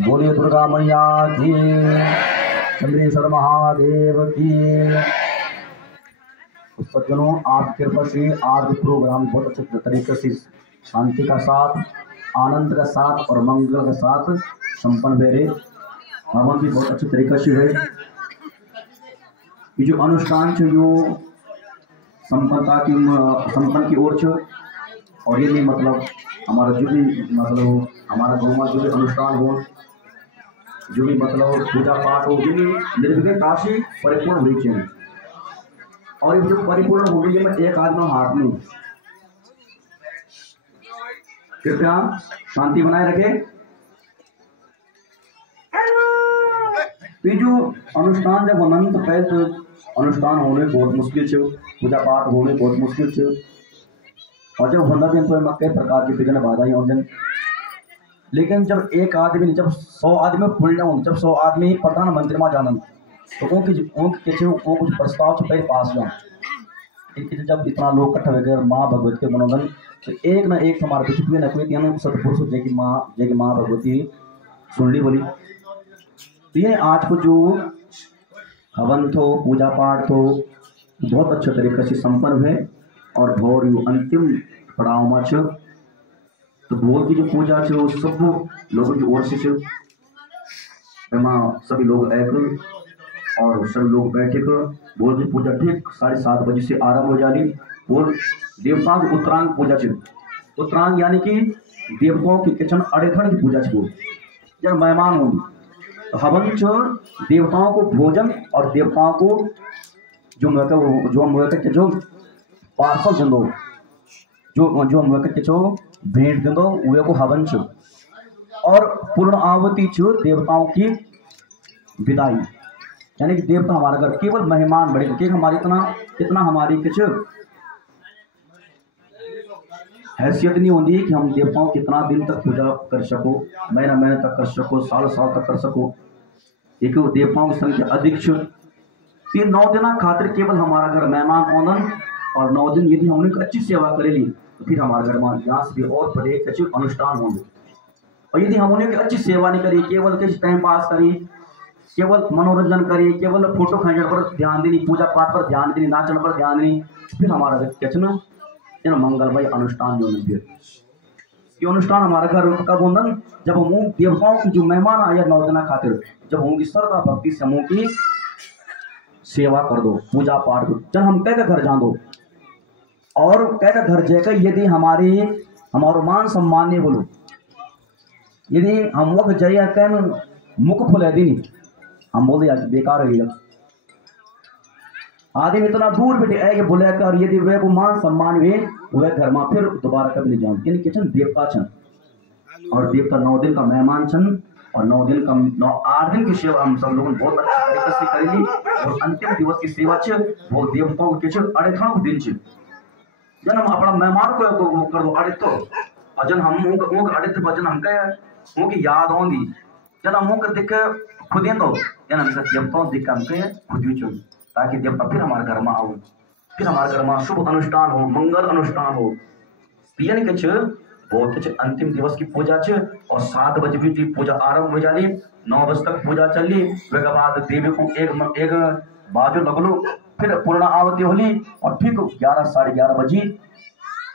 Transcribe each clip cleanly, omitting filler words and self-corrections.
बोलिए दुर्गा मैया की, चंद्रेश्वर महादेव की। तो सज्जनों, आपकी कृपा से आज प्रोग्राम बहुत अच्छे तरीके से शांति का साथ, आनंद का साथ और मंगल के साथ संपन्न हुए रहे। हवन भी बहुत अच्छे तरीके से हुए। ये जो अनुष्ठान जो संपन्न की ओर और ये भी मतलब हमारा जो भी मतलब हमारा गाँव में जो भी अनुष्ठान हो, जो भी मतलब पूजा पाठ हो, जो भी निर्विघ्न काशी परिपूर्ण हुई चाहिए। और ये जो परिपूर्ण हो गई है, मैं एक आदमी हाथ में कृपया शांति बनाए रखे। ये जो अनुष्ठान जब अनंत पहले तो अनुष्ठान होने बहुत मुश्किल से, पूजा पाठ होने बहुत मुश्किल से, और जब होना दिन तो कई प्रकार की विघ्न बाधाएं होंगे। लेकिन जब एक आदमी, जब 100 आदमी पुण्य हो, जब 100 आदमी प्रधानमंत्री में जानन तो कुछ प्रस्ताव से पहले पास जाओ। जब इतना लोग इकट्ठा होकर माँ भगवती के मनोदन, तो एक ना एक हमारे कुछ भी न कोई सतपुरुष जय माँ भगवती सुन ली बोली। तो ये आज को जो हवन थो, पूजा पाठ थो, बहुत अच्छे तरीके से संपन्न हुए और भोर यू अंतिम पड़ाव में छ। तो भोर की जो पूजा है वो सब लोगों की ओर से सभी लोग एक और सभी लोग बैठे कर भोर की पूजा ठीक 7:30 बजे से आरंभ हो जाती। और देवताओं की उत्तरांग पूजा है। उत्तरांग यानी कि देवताओं की किचन अड़ेथड़ की पूजा है। जब मेहमान होंगे हवन देवताओं को भोजन और देवताओं को जो पार्सल दो, जो भेंट दो वे को हवन छ। और पूर्ण आवती छ देवताओं की विदाई, यानी कि देवता हमारे घर केवल मेहमान बड़े के हमारी इतना हमारी कुछ हैसियत नहीं होती कि हम देवताओं कितना दिन तक पूजा कर सको, महीना तक कर सको, साल तक कर सको। एक देवताओं की संख्या अधिक ये 9 दिन खातिर केवल हमारा घर मेहमान आनंद, और 9 दिन यदि हमने अच्छी सेवा करेली तो फिर हमारे घर में यहाँ से भी और बड़े अच्छे अनुष्ठान होंगे। और यदि हमने अच्छी सेवा नहीं करी, केवल कुछ टाइम पास करी, केवल मनोरंजन करी, केवल फोटो खींचने पर ध्यान देनी, पूजा पाठ पर ध्यान देनी, नाचन पर ध्यान देनी, फिर हमारा किचन मंगलमय अनुष्ठान जो है। ये अनुष्ठान हमारे घर कब होना, जब हम देवताओं की जो मेहमान आया 9 दिन खातिर, जब होंगी श्रद्धा भक्ति समूह की सेवा कर दो, पूजा पाठ को जब हम कह घर जान दो। और कह घर जाकर यदि हमारो मान सम्मान नहीं बोलो, यदि हम वक्त जाइए कह मुख फुल है नहीं, हम बोले आज बेकार है। आदमी इतना दूर बैठे आए बोले कर, यदि वे को मान सम्मान हुए वह घर में फिर दोबारा कभी नहीं जाऊँ। यानी किचन देवता छन, और देवता 9 दिन का मेहमान छन, और 9 दिन का 8 दिन की सेवा हम सब लोग बहुत अच्छे तरीके से करेंगे। और अंतिम दिवस की सेवा छ वो देवताओं के अड़ेथण दिन छ। जन हम अपना मेहमान को तो कर दो अड़े, तो जन हम अड़े भजन हम कह की याद होंगी, जन हम दिख खुद ही तो देवताओं दिख हमके खुद ही चुन, ताकि देवता फिर हमारे घर में आओ, फिर हमारे घर में शुभ अनुष्ठान हो, मंगल अनुष्ठान हो। यानी कि बहुत अच्छे अंतिम दिवस की पूजा छ। और 7 बजे भी पूजा आरंभ हो जाती, 9 बजे तक पूजा चली। उसके बाद देवी को एक बाजू लगलो, फिर पूर्ण आवती होली, और ठीक 11 साढ़े 11 बजे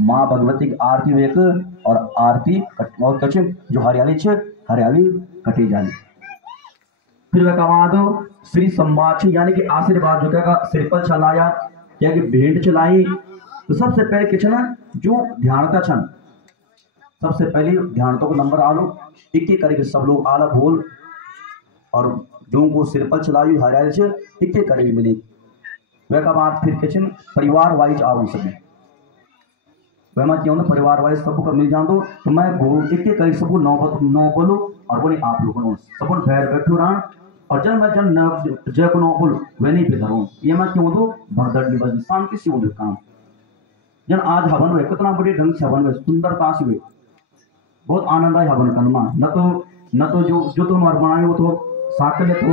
माँ भगवती की आरती हुए, और आरती जो हरियाली कटी जानी। फिर वह बाद श्री संवाद यानी कि आशीर्वाद जो क्या श्रीफल चलाया या कि भेंट चलाई। तो सबसे पहले किचन जो ध्यानता छन, सबसे पहले ध्यानता को नंबर आलो, एक करके सब लोग आला बोल, और जो को श्रीफल चलाई हरियाली से एक करके मिली। वह बाद फिर किचन परिवार वाइज आओ सके, वह मैं क्यों ना परिवार वाइज सबको मिल जान दो। तो मैं एक कर सबको 9 बोलो, और बोले आप लोगों सब बैठो रहा, और जन मैं जय को 9 बोलो वह नहीं भी धरो। ये मैं क्यों दो भगदड़ बज शांति से हो काम। जन आज हवन हुए कितना बड़े ढंग से हवन हुए, सुंदरता से हुए, बहुत आनंद आया हवन करना। न तो जो तुम बनाए वो तो साकल्य तो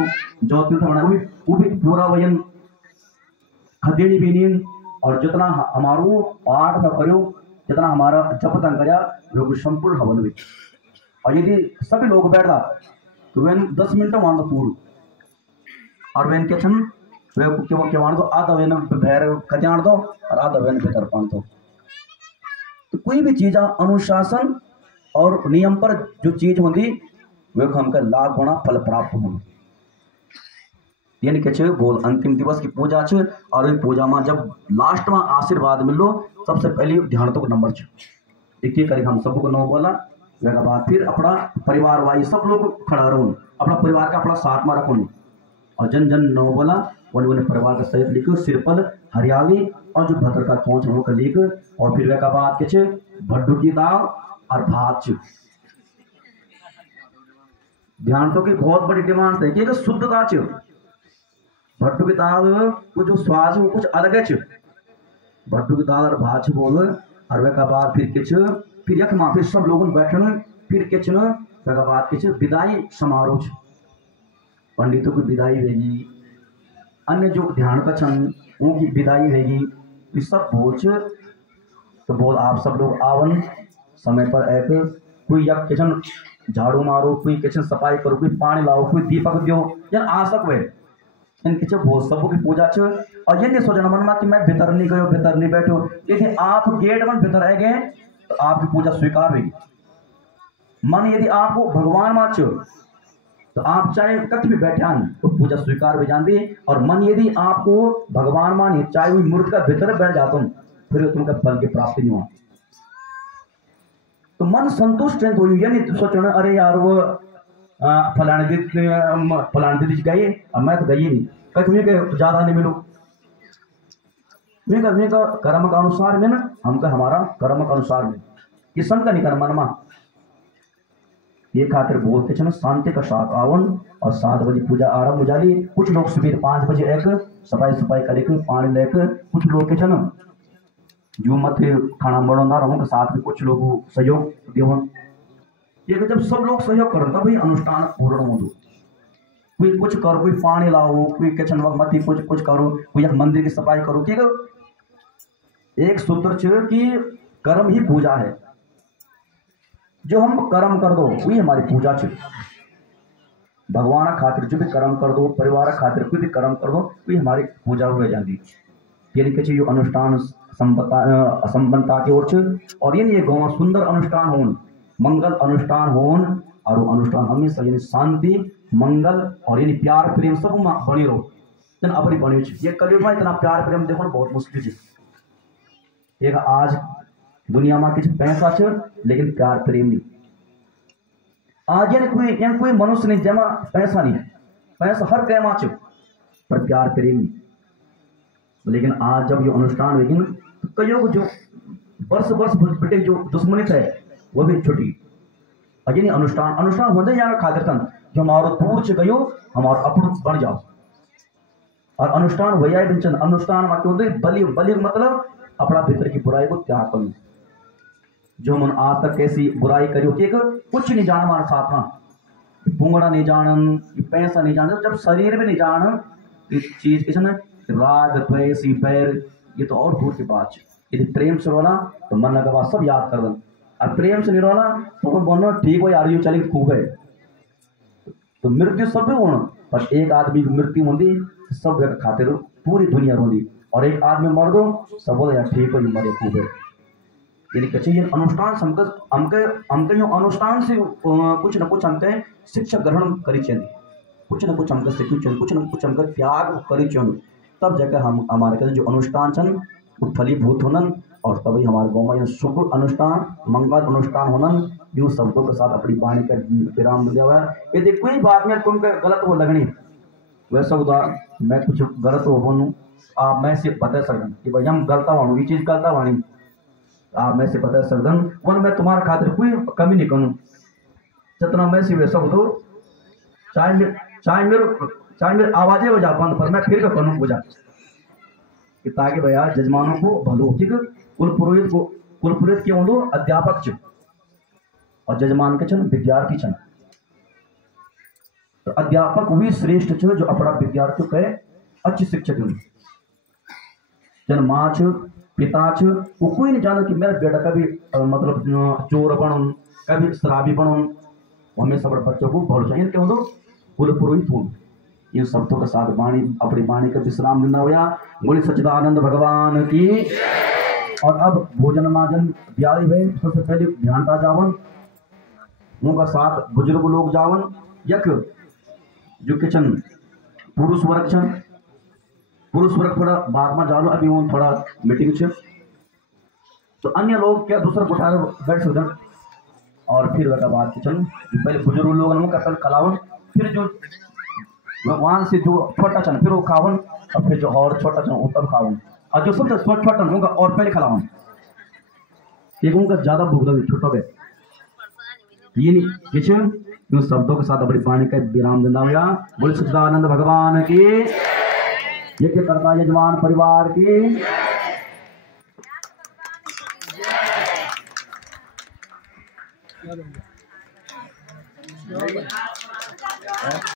जो बनाए वो भी पूरा वजन खदेड़ी भी नहीं, और जितना हमारो पाठ का करो, जितना हमारा जप तंग कराया वो संपूर्ण हवन हुई। और यदि सभी लोग बैठा तो वे 10 मिनट वहां पूर्व और वे के छन वे के वहां तो आधा वे भैर कत्याण दो और आधा वे भीतर पान दो। तो कोई भी चीज अनुशासन और नियम पर जो चीज होती वे हमका लाभ होना फल प्राप्त होना। यानी कि बोल अंतिम दिवस की पूजा छ और पूजा में जब लास्ट में आशीर्वाद मिलो सबसे पहले ध्यान तो नंबर छ एक एक करके हम सबको नो बोला वेगा बाद फिर अपना परिवार वाई सब लोग खड़ा रहो अपना परिवार का अपना साथ में रखो और जन जन नो बोला उन्होंने परिवार का सहित लिखो सिर पर हरियाली और जो भद्र का चौंच हो कर लिख और फिर वेगा बाद के भड्डू की दाल और भात छ। ध्यान तो की बहुत बड़ी डिमांड है कि शुद्धता छ भट्टू की दाल को जो स्वाद है वो कुछ अलग है भट्टू की दाल और भात बोल और वे का बाद फिर यक माफी सब लोगों बैठन फिर किच वे का बाद किच विदाई समारोह पंडितों की विदाई होगी अन्य जो ध्यान का छन उनकी विदाई होगी ये सब बोझ तो बोल आप सब लोग आवन समय पर एक कोई यक किचन झाड़ू मारो कोई किचन सफाई करो कोई पानी लाओ कोई दीपक दो या आसक वे इनकी बहुत सबों की पूजा छ और ये नहीं सोचना मन में कि मैं भीतर नहीं गयो भीतर नहीं बैठो यदि आप गेट में भीतर रह गए तो आपकी पूजा स्वीकार होगी। मन यदि आपको भगवान मान छो तो आप चाहे कट भी बैठे तो पूजा स्वीकार हो जाती और मन यदि आपको भगवान मानी चाहे वो मूर्ति का भीतर बैठ जाता हूँ फिर तुमका फल की प्राप्ति नहीं हुआ तो मन संतुष्ट है तो ये नहीं सोचना अरे यार वो फलाने दीदी गई अब मैं तो गई नहीं कभी तो ज्यादा नहीं मिलू मैं का कर्म का अनुसार में ना हमका हमारा कर्म का अनुसार में किस्म का नहीं कर्म मनमा ये खातिर बोलते छन शांति का साथ आवन और 7 बजे पूजा आरंभ हो जाली कुछ लोग सुबह 5 बजे एक सफाई करके पानी लेकर कुछ लोग के छन जो मत खाना बनाना रहूं के साथ में कुछ लोग सहयोग देवन ये जब सब लोग सहयोग करें तब अनुष्ठान पूर्ण हो कोई कुछ करो कोई पानी लाओ कोई किचन मत कुछ करो कोई एक मंदिर की सफाई करो कि एक सूत्र छ कि कर्म ही पूजा है जो हम कर्म कर दो वही हमारी पूजा छ भगवान खातिर जो भी कर्म कर दो परिवार खातिर कोई भी कर्म कर दो वही हमारी पूजा हो जाती यानी कि अनुष्ठान संबंधता की ओर और ये गाँव सुंदर अनुष्ठान हो मंगल अनुष्ठान होन और वो अनुष्ठान हमेशा यानी शांति मंगल और यानी प्यार प्रेम सब में बनी रहो जन अपनी बनी ये कलयुग में इतना प्यार प्रेम देखो बहुत मुश्किल है एक आज दुनिया में कुछ पैसा छ लेकिन प्यार प्रेम नहीं आज यानी कोई मनुष्य नहीं जमा पैसा नहीं पैसा हर कैमा छ पर प्यार प्रेम नहीं लेकिन आज जब ये अनुष्ठान होगी तो कईयों जो वर्ष बेटे जो दुश्मनी है वो भी छुट्टी अजनी अनुष्ठान होते यहाँ खातिर तन जो हमारो दूर से गयो हमारो अपन बन जाओ और अनुष्ठान वही है अनुष्ठान में क्यों बलि बलि मतलब अपना भीतर की बुराई को त्याग करो जो मन आज तक कैसी बुराई करियो कि कुछ नहीं जाना हमारे साथ में पुंगड़ा नहीं जानन पैसा नहीं जान जब शरीर में नहीं जान चीज किस राग द्वेष बैर ये तो और दूर की बात है यदि प्रेम से रोना तो मन लगा बात सब याद कर दो और प्रेम से नहीं रोना तो बोलना ठीक हो यार यू चली खूब है तो मृत्यु सब होना पर एक आदमी की मृत्यु होती सब खातिर पूरी दुनिया रोंदी और एक आदमी मर दो सब बोले यार ठीक हो ये मरे खूब है यानी कि ये अनुष्ठान हमके अनुष्ठान से कुछ न कुछ हमके शिक्षा ग्रहण करी चाहिए कुछ न कुछ हमके सीखी चाहिए कुछ न कुछ हमके त्याग करी चाहिए तब जाकर हम हमारे जो अनुष्ठान छन वो फलीभूत होनन और तभी हमारे गाँव में शुभ अनुष्ठान मंगल अनुष्ठान होनन यूँ शब्दों के साथ अपनी वाणी का विराम दिया हुआ है यदि कोई बात में तुमको गलत वो लगनी वैसा उदाहरण मैं कुछ गलत हो बोलूँ आप मैं से बता सकूँ कि भाई हम गलता वाणु ये चीज़ गलता वाणी आप मैं से बता सकूँ वन मैं तुम्हारे खातिर कोई कमी नहीं करूँ जितना मैं से वैसा हो तो चाहे मेरे आवाज़ें हो जा बंद पर मैं फिर का करूँ पूजा कि ताकि भैया जजमानों को भलो ठीक कुलपुरोहित क्यों दो अध्यापक च और जजमान के छन विद्यार्थी छन तो अध्यापक वही श्रेष्ठ छ जो अपना विद्यार्थी के अच्छी शिक्षा दे जन माँ छ पिता छ वो कोई नहीं जानता कि मेरा बेटा कभी मतलब चोर बनूं कभी शराबी बनूं हमें सब बच्चों को भरोसा इन क्यों दो कुल पुरोहित हूँ इन शब्दों के साथ वाणी अपनी वाणी का विश्राम देना हुआ। बोले सच्चिदानंद भगवान की। और अब भोजन माजन ब्याह हुए सबसे पहले ध्यानता जावन उनका साथ बुजुर्ग लोग जावन यक जो किचन पुरुष वर्ग छन पुरुष वर्ग थोड़ा बाद में जालो अभी वो थोड़ा मीटिंग छे तो अन्य लोग क्या दूसरा गुठार बैठ सकते और फिर वह बात किचन पहले बुजुर्ग लोग उनका पहले खिलावन फिर जो भगवान से जो छोटा चन फिर वो खावन और फिर जो और छोटा चन वो तब खावन और जो सबसे छोटा उनका और पहले खिलावन एक उनका ज्यादा भूख लगी छोटा पे ये नहीं किचन इन शब्दों के साथ अपनी वाणी का विराम देना हुआ। बोले सच्चिदानंद भगवान की ये क्या करता यजमान परिवार की